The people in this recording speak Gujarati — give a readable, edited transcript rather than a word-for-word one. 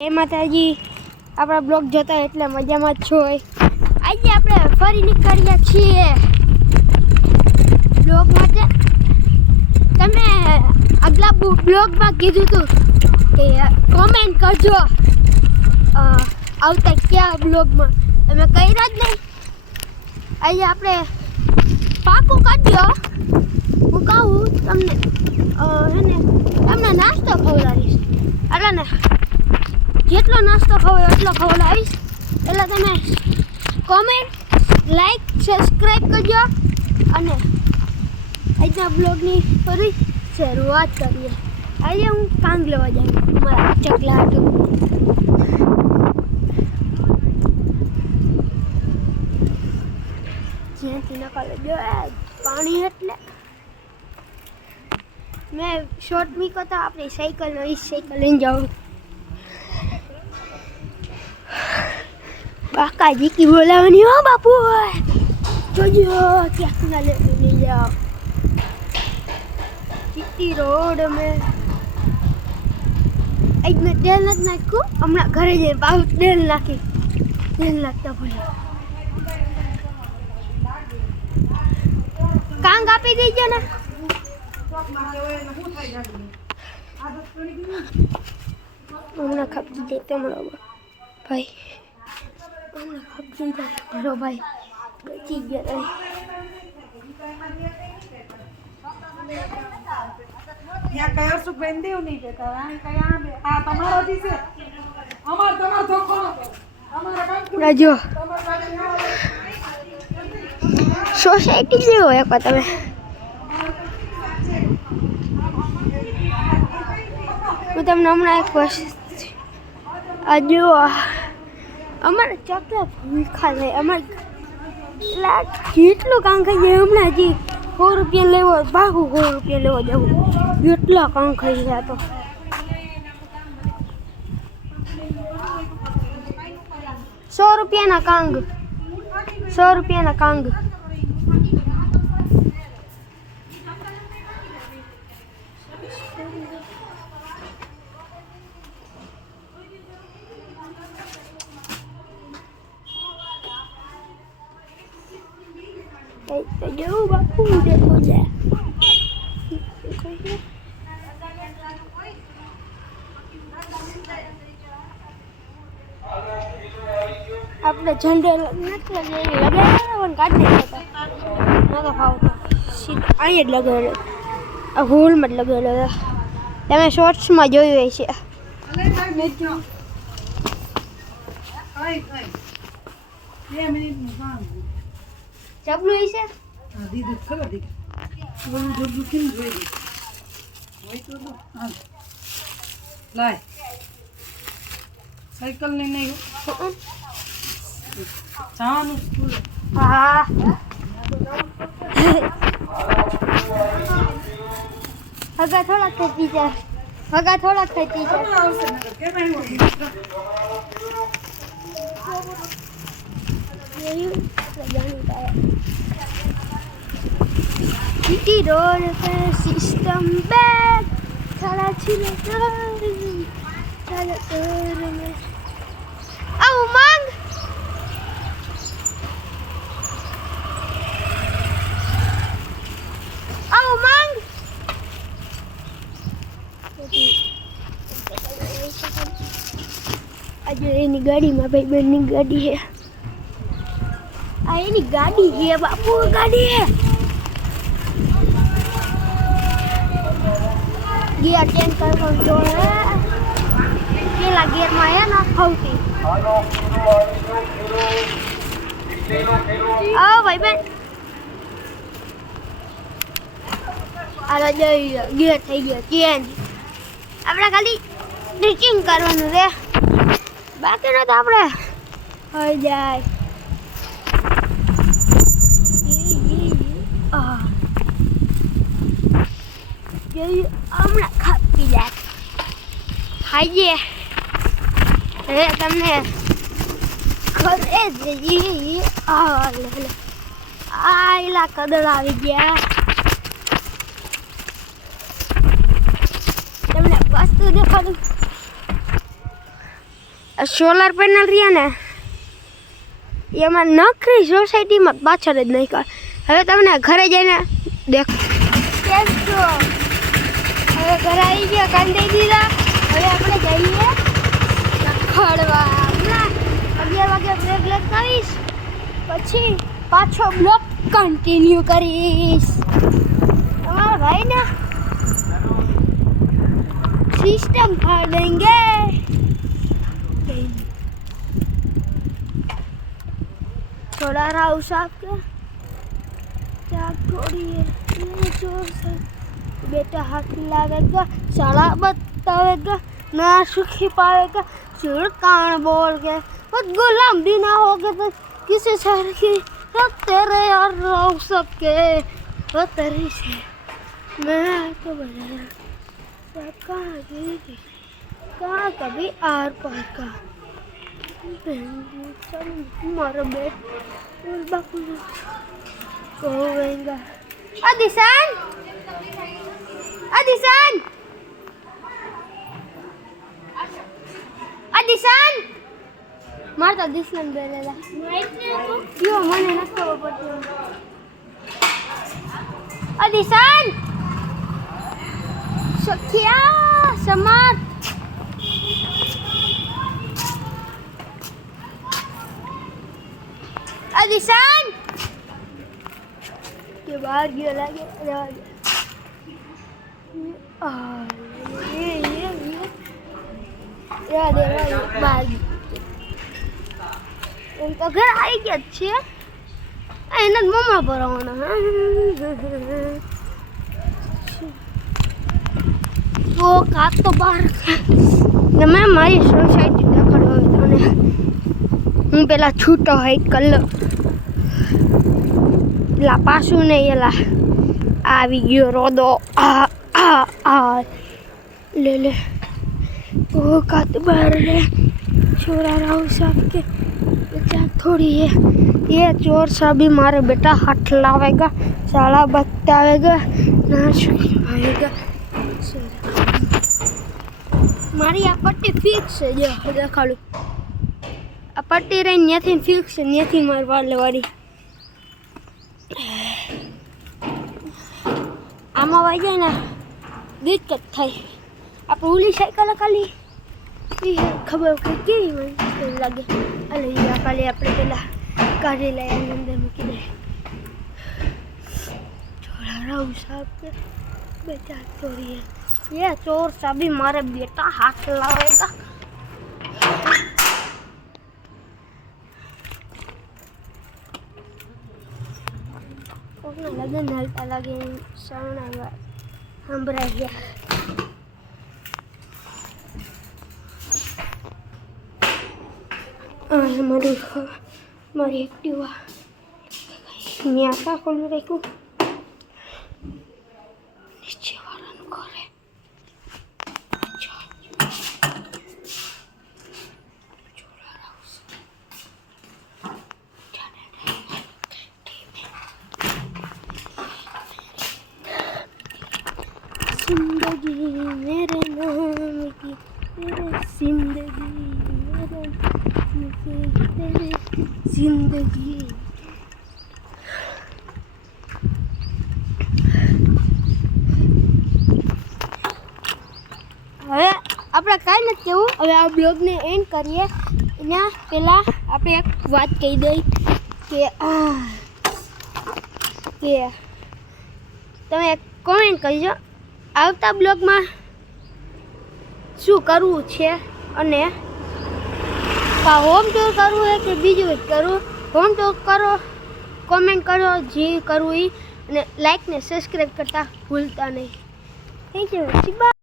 એ માતાજી આપણા બ્લોગ જોતા એટલે મજામાં જ છો. આજે આપણે ફરી નીકળ્યા છીએ બ્લોગ માટે. તમે આગલા બ્લોગમાં કીધું હતું કે કોમેન્ટ કરજો આવતા કયા બ્લોગમાં, તમે કર્યા જ નહીં. આજે આપણે પાકું કરજો. હું કહું તમને તમને નાસ્તો ખવડાવીશ. એટલે ને જેટલો નાસ્તો ખવાય એટલો ખવડાવીશ. એટલે તમે કોમેન્ટ, લાઈક, સબસ્ક્રાઈબ કરજો. અને આજના બ્લોગની ફરી શરૂઆત કરીએ. આજે હું કાંગ લેવા જાઉં મારા ચકલા હતું. જ્યાંથી નકાલે જો પાણી એટલે મેં શોર્ટ મીકો તો આપણી સાયકલ લઈને જાઉં. બાકાજી કી બોલાવવાની હો બાપુ, જોજો ક્યાંક ના લઈ જાઓ. ચીટી રોડ મેં આજ મેં તેલ નથી નાખ્યું. હમણાં ઘરે જઈને પાછું તેલ નાખતા ભૂલ્યા. કાંગ આપી દેજો ને. હમણાં ખપી દે તમારો ભાઈ, હમણાં ખપી દે મારો ભાઈ બચી ગયા. यहाँ कया सुख बेंदे नहीं देता है कया बे आ તમારો જી છે અમાર ધોખો અમારા કામ રાજો સોસાયટી જેવો એક તમે. હું તમને હમણાં એક વસ્તુ આ જો અમારે ચકલા ભૂખા થાય. અમારે કેટલું કામ ખાઈ જાય. હમણાં હજી 100 રૂપિયા લેવો, બાહુ 100 રૂપિયા લેવો જવું. એટલા કામ ખાઈ ગયા. તો 100 રૂપિયાના કાંગ, 100 રૂપિયાના કાંગ. જો બાપુ દેખો છે. આપણે ઝંડે નથી લગાવ્યા, કાઢી નાખ્યા હતા. નતો ફાવતો, અહીંયા જ લગાવેલો. આ હોલમાં જ લગાવેલો. તમે શોર્ટ્સમાં જોયું હશે. ચપલું હશે દીદી ખબર દી બોલું જો દુખીન જોઈ દી હોય તો હા લાય સાયકલ લઈને આવ્યો જવાનું સ્કૂલ. હા હગા થોડાક થતી જાય, હગા થોડાક થતી જાય. આવશે ને કેમ આવ્યો सिटी रोड पे सिस्टम बैग सारा छिले सारा तोर में आओ मांग आज एनी गाड़ी में भाई बहन गाड़ी है. आ एनी गाड़ी है बापू, गाड़ी है. गियर चेंज कर कंट्रोल है. પેલા ગિયરમાં હે ના ફાવતી. આવો ભાઈ બેન, આલો જઈ ગિયર થઈ ગયો ચેન્જ. આપણે ખાલી સ્ટિચિંગ કરવાનું રે, બાકી તો આપણે થઈ જાય. હમણાં ખાપી જાય ખાઈએ રે તમને ખરે જઈએ. આયલા કદળ આવી ગયા. તમને વસ્તુ દેખાડું. સોલાર પેનલ રહ્યા ને એમાં નખરી સોસાયટીમાં પાછળ જ નહીં કર. હવે તમને ઘરે જઈને દેખ કેમ છો. હવે ઘરે આવી ગયા, કાંદી દીધા. હવે આપણે જઈએ રખડવા. હમણાં 11 વાગે બ્રેક કરીશ, પછી પાછો બ્લોક કન્ટિન્યુ કરીશ. તમારા ભાઈને સિસ્ટમ फाड़ देंगे. थोड़ा हाउस आपके क्या थोड़ी जोर से बेटा हाथ लावेगा, साला बतावेगा, ना सुखी पाएगा, सिर कान बोल के बस गुलाम भी ना होगे तो किसी शहर की तेरे यार रहो सबके वो तेरी से मैं तो बजा कहाँ कभी आर पार का मारो बेट कोवेंगा. Adisan, Adisan, Adisan. मारता दिसन बेलेला क्यों मने न खबर पड़ती. Adisan, सखिया समर्थ. Adisan के बाहर गया लगे बाहर એમ તો ઘર આવી ગયા જ છે. એના જ મમ્મા ભરવાના. તો કાક તો બહાર તમે મારી સોસાયટી દેખાડવા તને હું પેલા છૂટો હાઈટ કલર પેલા પાછું નહીં એલા આવી ગયો રોદો. ले ले वो कात बाहर रे छोरा राव साहब के बेटा थोड़ी है ये चोर सा भी मारे बेटा हाथ लावेगा, साला बतावेगा, ना सुखी पाएगा. मारी आ पट्टी फिक्स है जो देखाड़ू. आ पट्टी रही न्याथी फिक्स है, न्याथी मारवा लेवाड़ी. आमा वाई जाए ना दिक्कत थाय. आप ओली साइकिल खाली खबर केवी મને લાગે. અલે યા કાલે આપણે પેલા કાઢી લઈ અંદર મૂકી દે. छोरा राव साहब के बेटा चोरी है ये चोर सा भी मारे बेटा हाथ लावेगा. કોકના લગન હાલતા લાગે સાવણા સાંભળાઈ ગયા. મારી એક્ટિવા ન્યાસા ખોલી રાખ્યું. નીચે વાળાનું ઘરે जिंदगी मेरे नाम की तेरे जिंदगी मेरे तेरे जिंदगी. હવે આપણે કાંઈ નથી કહેવું. હવે આ બ્લોગને એન્ડ કરીએ. એના પહેલાં આપણે એક વાત કહી દઈએ કે તમે કોમેન્ટ કરજો આવતા બ્લોગમાં શું કરવું છે અને હોમ ટૂર કરવું હોય કે બીજું જ કરવું. હોમ ટૂર કરો, કોમેન્ટ કરો જે કરવું એ, અને લાઈક ને સબસ્ક્રાઈબ કરતા ભૂલતા નહીં. Thank you.